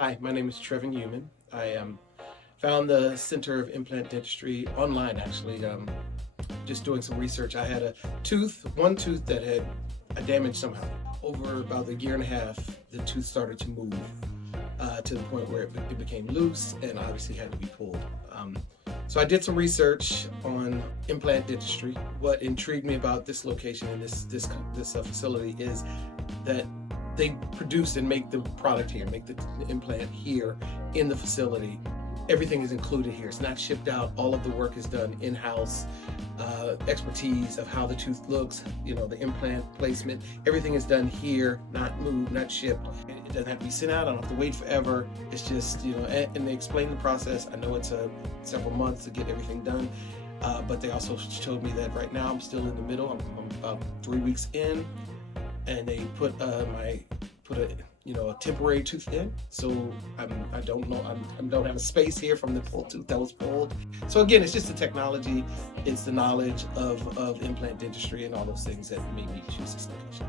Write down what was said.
Hi, my name is Trevin. I found the Center of Implant Dentistry online, actually, just doing some research. I had one tooth that had a damage somehow. Over about a year and a half, the tooth started to move to the point where it became loose and obviously had to be pulled. So I did some research on implant dentistry. What intrigued me about this location and this facility is that they produce and make the product here, make the implant here in the facility. Everything is included here. It's not shipped out. All of the work is done in-house. Expertise of how the tooth looks, the implant placement, everything is done here, not moved, not shipped. It doesn't have to be sent out. I don't have to wait forever. It's just, and they explain the process. I know it's several months to get everything done. But they also showed me that right now I'm still in the middle. I'm about 3 weeks in, and they put a temporary tooth in, so I don't have a space here from the pulled tooth that was pulled. So again, it's just the technology, it's the knowledge of implant dentistry and all those things that made me choose this location.